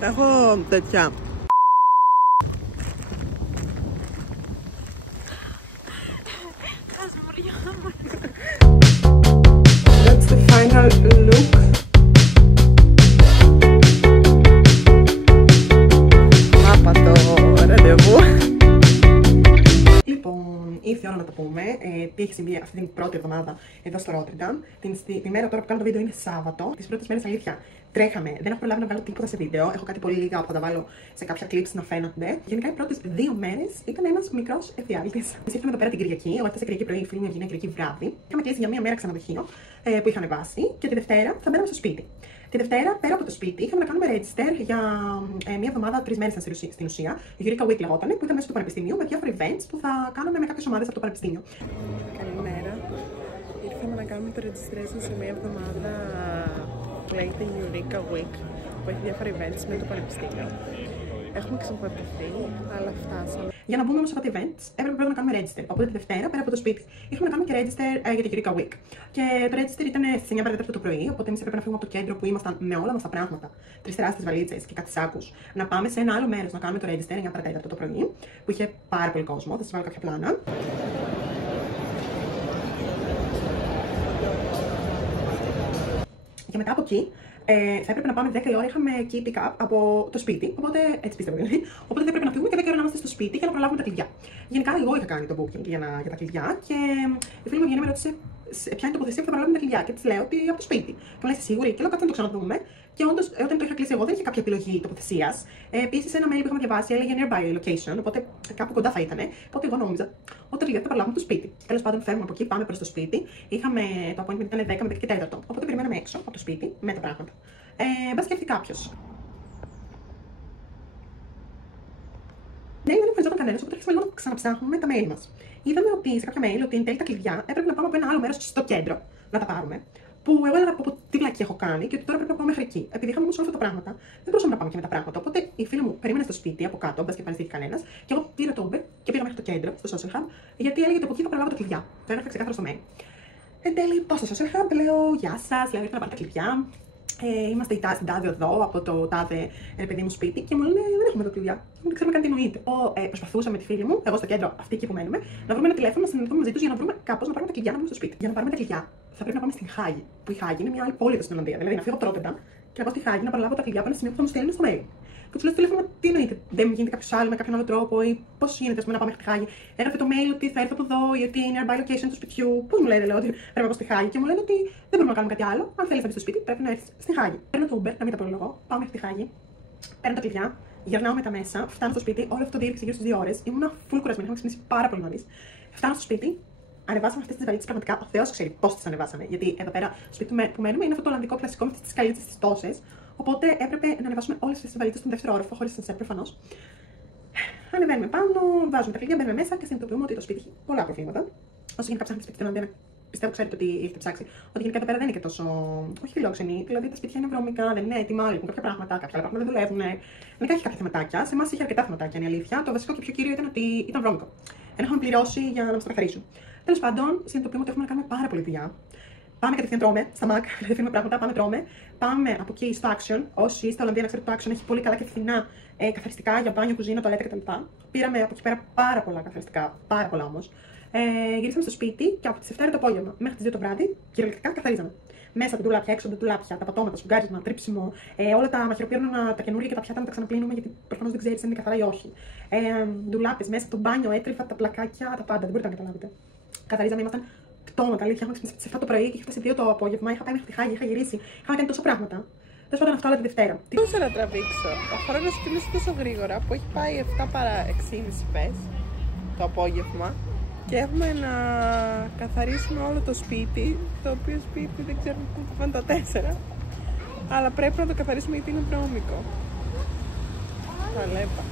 Έχω τέτοια. That's the final look. Μάπα το ραντεβού. Λοιπόν, ήρθε η ώρα να το πούμε. Τι έχει συμβεί αυτή την πρώτη εβδομάδα εδώ στο Ρότερνταμ. Την μέρα τώρα που κάνω το βίντεο είναι Σάββατο. Τις πρώτες μέρες αλήθεια τρέχαμε. Δεν έχω προλάβει να βγάλω τίποτα σε βίντεο. Έχω κάτι πολύ λίγα που θα τα βάλω σε κάποια clips να φαίνονται. Γενικά οι πρώτες 2 μέρες ήταν ένας μικρός εφιάλτης. Ήρθαμε εδώ πέρα την Κυριακή. Εγώ έφτασα Κυριακή πρωί, η φίλη μου έβγαινε Κυριακή βράδυ. Είχαμε κλείσει για μία μέρα ξενοδοχείο που είχαν βάσει και τη Δευτέρα θα μπαίναμε στο σπίτι. Τη Δευτέρα, πέρα από το σπίτι, είχαμε να κάνουμε register για μία εβδομάδα, 3 μέρες στην ουσία. Η Eureka Week λεγόταν, που ήταν μέσα στο Πανεπιστήμιο με διάφορα events που θα κάναμε με κάποιες ομάδες από το Πανεπιστήμιο. Καλημέρα. Ήρθαμε να κάνουμε το registration σε μία εβδομάδα που λέγεται Eureka Week, που έχει διάφορα events με το Πανεπιστήμιο. Έχουμε ξεμοπευτεί, αλλά φτάσαμε. Για να μπούμε όμως σε αυτά τα events, έπρεπε πρώτα να κάνουμε register. Οπότε τη Δευτέρα, πέρα από το σπίτι, είχαμε να κάνουμε και register για την Eureka Week. Και το register ήταν στις 9 παρατέταρτο το πρωί, οπότε εμείς έπρεπε να φύγουμε από το κέντρο που ήμασταν με όλα μας τα πράγματα, 3 τεράστιες βαλίτσες και κάτι σάκους, να πάμε σε ένα άλλο μέρος να κάνουμε το register 9 παρατέταρτο το πρωί, που είχε πάρα πολύ κόσμο. Θα σας βάλω κάποια πλάνα. Και μετά από εκεί θα έπρεπε να πάμε 10 η ώρα. Είχαμε εκεί pick-up από το σπίτι. Οπότε, έτσι πίστευα δηλαδή. Οπότε θα έπρεπε να φύγουμε και 10 η ώρα να είμαστε στο σπίτι για να προλάβουμε τα κλειδιά. Γενικά, εγώ είχα κάνει το booking για τα κλειδιά και η φίλη μου βγαίνει με ρώτησε ποια είναι η τοποθεσία που θα προλάβουμε τα κλειδιά. Και τη λέω ότι από το σπίτι. Και μου λέει σίγουρη. Και λέω κάτσε να το ξαναδούμε. Και όντως, όταν το είχα κλείσει εγώ, δεν είχε κάποια επιλογή τοποθεσίας. Επίσης, ένα mail που είχαμε διαβάσει έλεγε nearby location, οπότε κάπου κοντά θα ήταν. Οπότε εγώ νόμιζα ότι τα κλειδιά θα προλάβουμε το σπίτι. Τέλος πάντων, φεύγουμε από εκεί, πάμε προς το σπίτι. Είχαμε το appointment ήταν 10 με 10 και 4. Οπότε περιμέναμε έξω από το σπίτι με τα πράγματα. Μπας και έρθει κάποιος. Ναι, δεν εμφανιζόταν κανένας, οπότε άρχισαμε λίγο να ξαναψάχνουμε τα mail μας. Είδαμε ότι σε κάποια mail ότι εν τέλει τα κλειδιά έπρεπε να πάμε από ένα άλλο μέρος στο κέντρο να τα πάρουμε. Που εγώ έλεγα από τι βλακή έχω κάνει και ότι τώρα πρέπει να πάω μέχρι εκεί. Επειδή είχαμε όμως όλα αυτά τα πράγματα, δεν μπορούσαμε να πάμε και με τα πράγματα. Οπότε η φίλη μου περίμενε στο σπίτι από κάτω, μπας και εμφανιστήκε κανένας, και εγώ πήρα το Uber και πήγα μέχρι το κέντρο, στο Social Hub, γιατί έλεγε ότι από εκεί θα προλάβω τα κλειδιά. Το έγραφε ξεκάθαρα στο mail. Εν τέλει, πάω στο Social Hub, λέω γεια σας, λέω ήρθα να πάρω τα κλειδιά. Είμαστε στην τάδε οδό από το τάδε παιδί μου σπίτι και μου λένε δεν έχουμε εδώ κλειδιά. Δεν ξέρουμε καν τι εννοείται. Προσπαθούσα με τη φίλη μου, εγώ στο κέντρο, αυτή εκεί που μένουμε, να βρούμε ένα τηλέφωνο, να συνεννοηθούμε μαζί του για να βρούμε κάπως να πάρουμε τα κλειδιά να μπούμε στο σπίτι. Για να πάρουμε τα κλειδιά θα πρέπει να πάμε στην Χάγη. Που η Χάγη είναι μια άλλη πόλη εδώ στην Ολλανδία. Δηλαδή να φύγω από το Ρότερνταμ και να πάω στη Χάγη να παραλάβω τα κλειδιά από ένα σημείο που θα μου στέλνουν στο mail. Και του λέω στο τηλέφωνο τι εννοείται. Δεν μου γίνεται κάποιο άλλο με κάποιον άλλο τρόπο ή πώ γίνεται να πάμε μέχρι τη Χάγη. Έγραφε το mail ότι θα έρθω από εδώ ή ότι είναι nearby location του σπιτιού. Πώ μου λένε, λέω ότι πρέπει να πάω στη Χάγη και μου λένε ότι δεν μπορούμε να κάνουμε κάτι άλλο. Αν θέλει να μπει στο σπίτι πρέπει να έρθει στη Χάγη. Παίρνω το Uber, να μην τα προλογώ, πάω μέχρι τη Χάγη. Παίρνω τα κλειδιά, γυρνάω μετά μέσα, φτάνω στο σπίτι. Όλο αυτό διήρκησε γύρω στις 2 ώρες. Ήμουν full κουρασμένη, είχαμε ξυπνήσει πάρα πολύ νωρίς. Φτάνω στο σπίτι, ανεβάσαμε αυτές τις βαλίτσες. Πραγματικά ο Θεός ξέρει πώς τις ανεβάσαμε. Γιατί εδώ πέρα στο σπίτι που μένουμε είναι αυτό το ολλανδικό κλασικό με τις καλύτσες τις τόσες. Οπότε έπρεπε να ανεβάσουμε όλες τις βαλίτσες στον δεύτερο όροφο, χωρίς ασανσέρ προφανώς. Ανεβαίνουμε πάνω, βάζουμε τα κλειδιά, μπαίνουμε μέσα και συνειδητοποιούμε ότι το σπίτι έχει πολλά προβλήματα. Όσο γενικά ψάχνετε σπίτι στην Ολλανδία, πιστεύω ξέρετε ότι έχετε ψάξει. Ότι γενικά εδώ πέρα δεν είναι και τόσο. Όχι φιλόξενοι. Δηλαδή τα σπίτια είναι βρώμικα, δεν είναι έτοιμα, λείπουν κάποια πράγματα, κάποια άλλα πράγματα δεν δουλεύουν. Γενικά έχει κάποια θεματάκια. Σε εμάς είχε αρκετά θεματάκια, είναι η αλήθεια. Το βασικό και πιο κύριο ήταν ότι ήταν βρώμικο. Ενώ είχαμε πληρώσει για να μας το καθαρίσουν. Τέλος πάντων, συνειδητοποιούμε ότι έχουμε να κάνουμε πάρα πολύ δουλειά. Πάμε κατευθείαν τρώμε, στα Mac, δηλαδή αφήνουμε πράγματα, πάμε τρώμε. Πάμε από εκεί στο Action. Όσοι στα Ολλανδία να ξέρετε, το Action έχει πολύ καλά και φθηνά καθαριστικά για μπάνιο, κουζίνα, τουαλέτα κτλ. Πήραμε από εκεί πέρα πάρα πολλά καθαριστικά, πάρα πολλά όμως. Γυρίσαμε στο σπίτι και από τις 7 το απόγευμα μέχρι τις 2 το βράδυ κυριολεκτικά καθαρίζαμε. Μέσα τα ντουλάπια, έξω τα ντουλάπια, τα πατώματα, σφουγγάρισμα, τρίψιμο, όλα τα μαχαιροπύρνονα, τα καινούργια και τα πιάτα να τα ξαναπλύνουμε γιατί προφανώς δεν ξέρεις αν είναι καθαρά ή όχι. Ντουλάπες μέσα, το μπάνιο, έτριφα, τα πλακάκια, τα πάντα, δεν μπορείτε να καταλάβετε. Καθαρίζαμε, ήμασταν πτώματα, αλήθεια. Είχαμε ξυπνήσει στις 7 το πρωί και είχε φτάσει 2 το απόγευμα. Είχα πάει μέχρι τη Χάγη, είχα γυρίσει. Είχαμε κάνει τόσα πράγματα. Τέλος πάντων, αυτό όλα τη Δευτέρα. Πώς να τραβήξω. Ο χρόνος κινούσε τόσο γρήγορα που έχει πάει 7 παρά 6,5 πες το απόγευμα. Και έχουμε να καθαρίσουμε όλο το σπίτι. Το οποίο σπίτι δεν ξέρουμε πού θα πάνε τα 4. Αλλά πρέπει να το καθαρίσουμε γιατί είναι βρώμικο. Χαλέπα.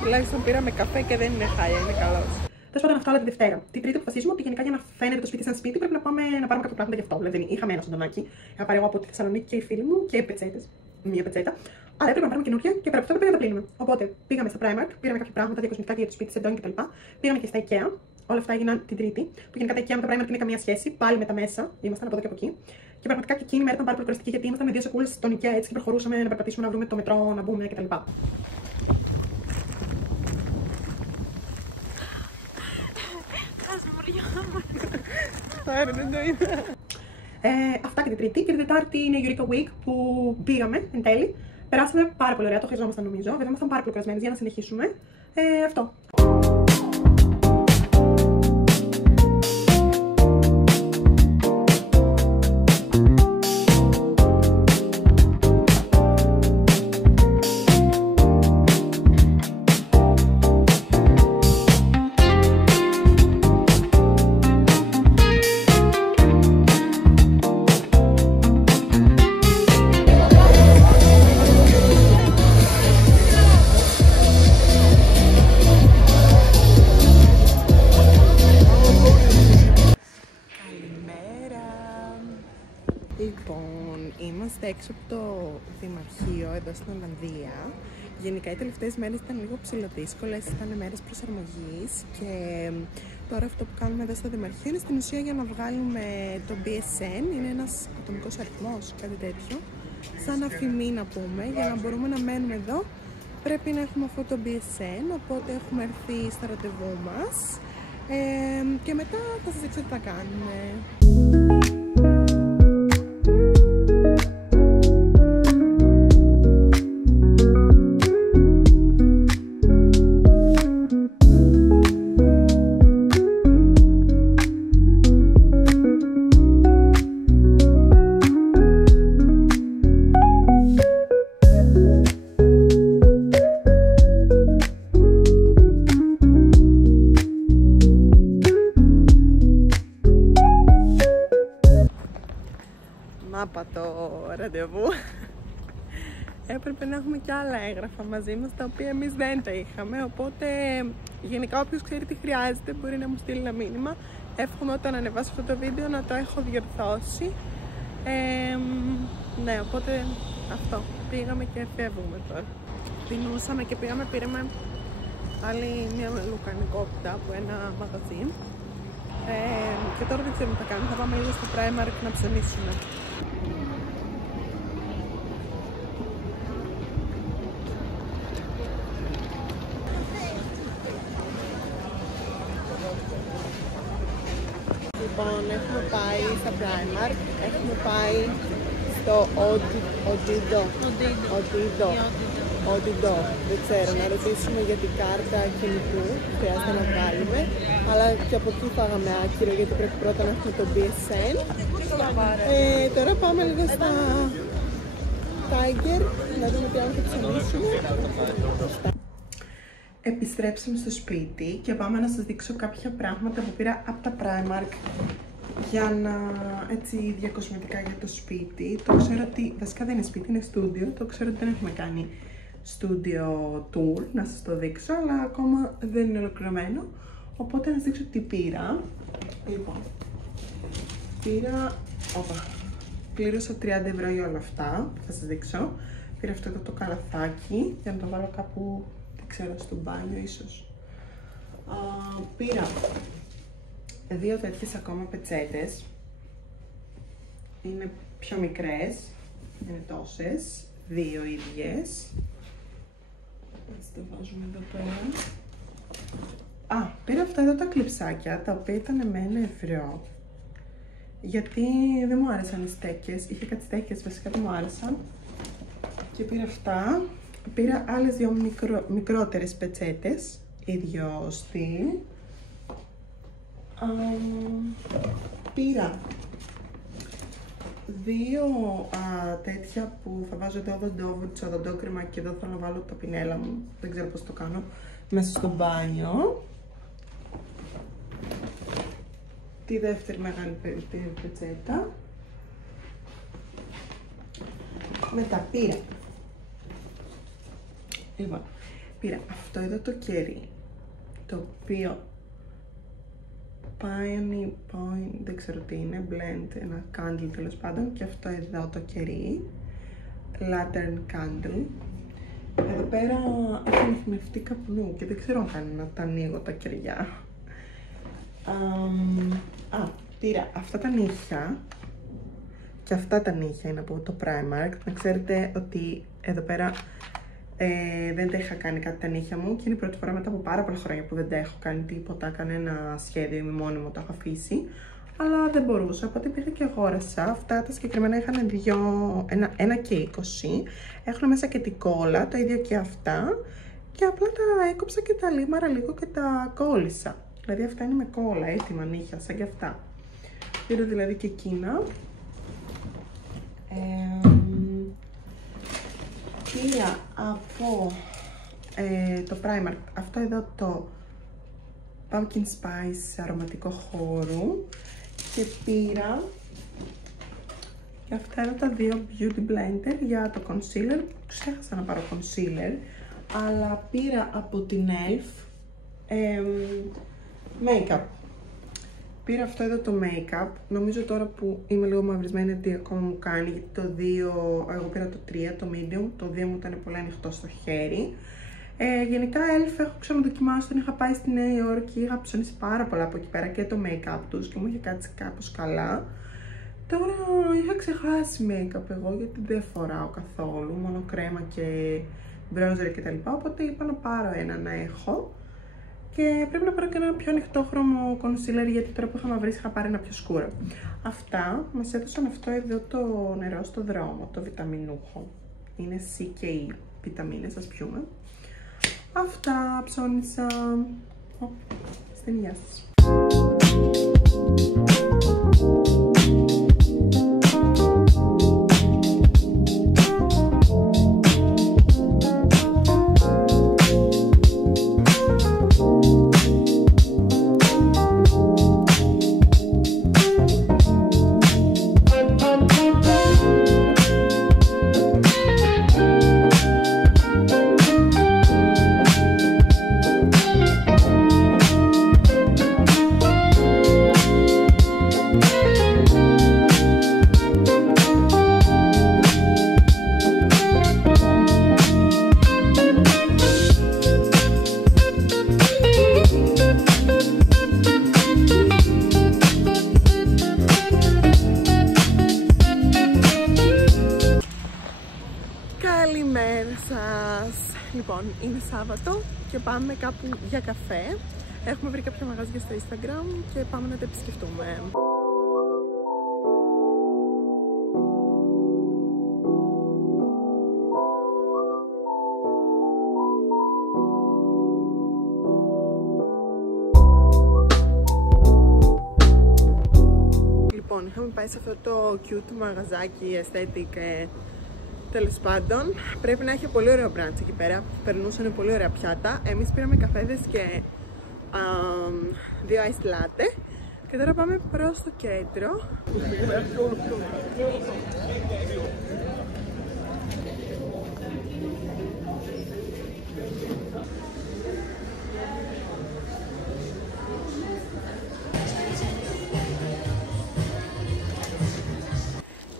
Τουλάχιστον πήραμε καφέ και δεν είναι χάλια, είναι καλός. Τέλος πάντων, αυτό όλα τη Δευτέρα. Την Τρίτη αποφασίζουμε ότι γενικά για να φαίνεται το σπίτι σαν σπίτι πρέπει να πάρουμε κάποια πράγματα γι' αυτό. Δηλαδή, είχαμε ένα σοντονάκι. Είχα πάρει εγώ από τη Θεσσαλονίκη και η φίλη μου και πετσέτες. Μία πετσέτα. Αλλά έπρεπε να πάρουμε καινούργια και πέρα από αυτό έπρεπε να τα πλύνουμε. Οπότε πήγαμε στα Primark, πήραμε κάποια πράγματα, διακοσμητικά για το σπίτι, σεντόνι κτλ. Πήγαμε και στα IKEA. Όλα αυτά έγιναν την Τρίτη. Που γενικά τα IKEA με τα Primark είναι καμία σχέση. Πάλι με τα μέσα. Ήμασταν από εδώ και από εκεί. Και πραγματικά και εκείνη η μέρα ήταν πάρα πολύ κουραστική γιατί ήμασταν με δύο σακούλες τονικές έτσι και προχωρούσαμε να περπατήσουμε, να βρούμε το μετρό, να μπούμε κτλ. Αυτά και την Τρίτη. Και την Τετάρτη είναι η Eureka Week που πήγαμε εν τέλει. Περάσαμε πάρα πολύ ωραία, το χρειαζόμασταν νομίζω. Βέβαια, ήμασταν πάρα πολύ κουρασμένοι για να συνεχίσουμε. Αυτό. Λοιπόν, είμαστε έξω από το Δημαρχείο εδώ στην Ολλανδία. Γενικά οι τελευταίες μέρες ήταν λίγο ψηλοδύσκολες, ήταν μέρες προσαρμογής και τώρα αυτό που κάνουμε εδώ στο Δημαρχείο είναι στην ουσία για να βγάλουμε το BSN, είναι ένας ατομικός αριθμός, κάτι τέτοιο, σαν αφημί να πούμε, για να μπορούμε να μένουμε εδώ πρέπει να έχουμε αυτό το BSN, οπότε έχουμε έρθει στο ραντεβού μας και μετά θα σας δείξω τι θα κάνουμε. Μάπα το ραντεβού. Έπρεπε να έχουμε και άλλα έγγραφα μαζί μας, τα οποία εμείς δεν τα είχαμε, οπότε γενικά όποιος ξέρει τι χρειάζεται μπορεί να μου στείλει ένα μήνυμα. Εύχομαι όταν ανεβάσω αυτό το βίντεο να το έχω διορθώσει. Ναι, οπότε αυτό. Πήγαμε και φεύγουμε τώρα. Πεινούσαμε και πήραμε άλλη μια λουκανικότητα από ένα μαγαζί. Και τώρα δεν ξέρουμε τι θα κάνουμε, θα πάμε λίγο στο Primark να ψωνίσουμε. Λοιπόν, έχουμε πάει στα Primark, έχουμε πάει στο Odido, δεν ξέρω, να ρωτήσουμε για την κάρτα κινητού, χρειάζεται να βγάλουμε, αλλά και από εκεί φάγαμε άκυρο γιατί πρέπει πρώτα να έχουμε το BSN. Τώρα πάμε λίγο στα Tiger, να δούμε τι άλλο θα ψωνίσουμε. Επιστρέψαμε στο σπίτι και πάμε να σας δείξω κάποια πράγματα που πήρα από τα Primark για να, έτσι, διακοσμητικά για το σπίτι. Το ξέρω ότι, βασικά δεν είναι σπίτι, είναι στούντιο, το ξέρω ότι δεν έχουμε κάνει studio tour, να σας το δείξω, αλλά ακόμα δεν είναι ολοκληρωμένο, οπότε να σας δείξω τι πήρα. Λοιπόν, πήρα, πλήρωσα 30 ευρώ για όλα αυτά, θα σας δείξω. Πήρα αυτό εδώ το καλαθάκι, για να το βάλω κάπου, δεν ξέρω, στο μπάνιο ίσως. Πήρα δύο τέτοιες ακόμα πετσέτες, είναι πιο μικρές, είναι τόσες, δύο ίδιες. Ας το βάζουμε εδώ πέρα. Πήρα αυτά εδώ τα κλειψάκια, τα οποία ήταν με 1 ευρώ. Γιατί δεν μου άρεσαν οι στέκες, είχε κάτι στέκες, βασικά δεν μου άρεσαν. Και πήρα αυτά. Πήρα άλλες δύο μικρότερες πετσέτες, ίδιο στυλ. Πήρα δύο τέτοια που θα βάζω εδώ οδοντόκρεμα και εδώ θέλω να βάλω τα πινέλα μου, δεν ξέρω πώς το κάνω, μέσα στο μπάνιο. Τη δεύτερη μεγάλη πετσέτα. Μετά πήρα αυτό εδώ το κερί, το οποίο Pioneer Point, δεν ξέρω τι είναι, blend, ένα candle τέλος πάντων, και αυτό εδώ το κερί, lantern candle. Εδώ πέρα έχει ανιχνευτεί καπνού και δεν ξέρω αν κάνει να τα ανοίγω τα κεριά. Πήρα αυτά τα νύχια Και αυτά τα νύχια είναι από το Primark. Να ξέρετε ότι εδώ πέρα δεν τα είχα κάνει κάτι τα νύχια μου και είναι η πρώτη φορά μετά από πάρα πολλά χρόνια που δεν τα έχω κάνει τίποτα, κανένα σχέδιο, είμαι μόνιμο, το έχω αφήσει. Αλλά δεν μπορούσα, οπότε πήγα και αγόρασα. Αυτά τα συγκεκριμένα είχαν 1 και 20. Έχουν μέσα και την κόλλα, το ίδιο και αυτά. Και απλά τα έκοψα και τα λίμαρα λίγο και τα κόλλησα. Δηλαδή αυτά είναι με κόλλα, έτοιμα νύχια, σαν και αυτά. Πήρα δηλαδή και εκείνα. Πήρα από το Primark αυτό εδώ το Pumpkin Spice αρωματικό χώρου και πήρα και αυτά είναι τα δύο Beauty Blender για το concealer. Ξέχασα να πάρω concealer, αλλά πήρα από την ELF make-up. Πήρα αυτό εδώ το make-up, νομίζω τώρα που είμαι λίγο μαυρισμένη ότι ακόμα μου κάνει, γιατί το 2, εγώ πήρα το 3, το medium, το 2 μου ήταν πολύ ανοιχτό στο χέρι. Γενικά ELF έχω ξαναδοκιμάσει, τον είχα πάει στη Νέα Υόρκη, είχα ψωνίσει πάρα πολλά από εκεί πέρα και το make-up τους και μου είχε κάτσει κάπως καλά. Τώρα είχα ξεχάσει make-up εγώ γιατί δεν φοράω καθόλου, μόνο κρέμα και bronzer και τα λοιπά, οπότε είπα να πάρω ένα να έχω. Και πρέπει να πάρω και ένα πιο ανοιχτόχρωμο concealer, γιατί τώρα που είχα μαυρίσει είχα πάρει ένα πιο σκούρο. Αυτά μας έδωσαν αυτό εδώ το νερό στο δρόμο, το βιταμινούχο. Είναι C και E βιταμίνες, ας πιούμε. Αυτά ψώνισα. Στην υγεία σας. Λοιπόν, είναι Σάββατο και πάμε κάπου για καφέ. Έχουμε βρει κάποια μαγαζιά στο Instagram και πάμε να τα επισκεφτούμε. Λοιπόν, είχαμε πάει σε αυτό το cute μαγαζάκι, aesthetic, τέλος πάντων. Πρέπει να έχει πολύ ωραίο brunch εκεί πέρα. Περνούσαν πολύ ωραία πιάτα. Εμείς πήραμε καφέδες και 2 iced latte. Και τώρα πάμε προς το κέντρο.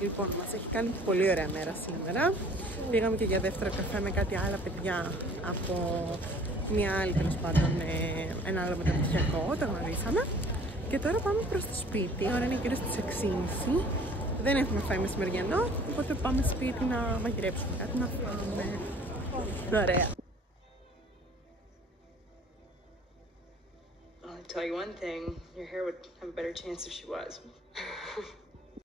Λοιπόν, μας έχει κάνει πολύ ωραία μέρα σήμερα. Πήγαμε και για δεύτερο καφέ με κάτι άλλα παιδιά από μια άλλη, τέλος πάντων, ένα άλλο μεταπτυχιακό, τα γνωρίσαμε. Και τώρα πάμε προς το σπίτι, η ώρα είναι γύρω στις 6:30. Δεν έχουμε φάει μεσημεριανό, οπότε πάμε σπίτι να μαγειρέψουμε κάτι, να φάμε. Ωραία. I'll tell you one thing, your hair would have a better chance if she was.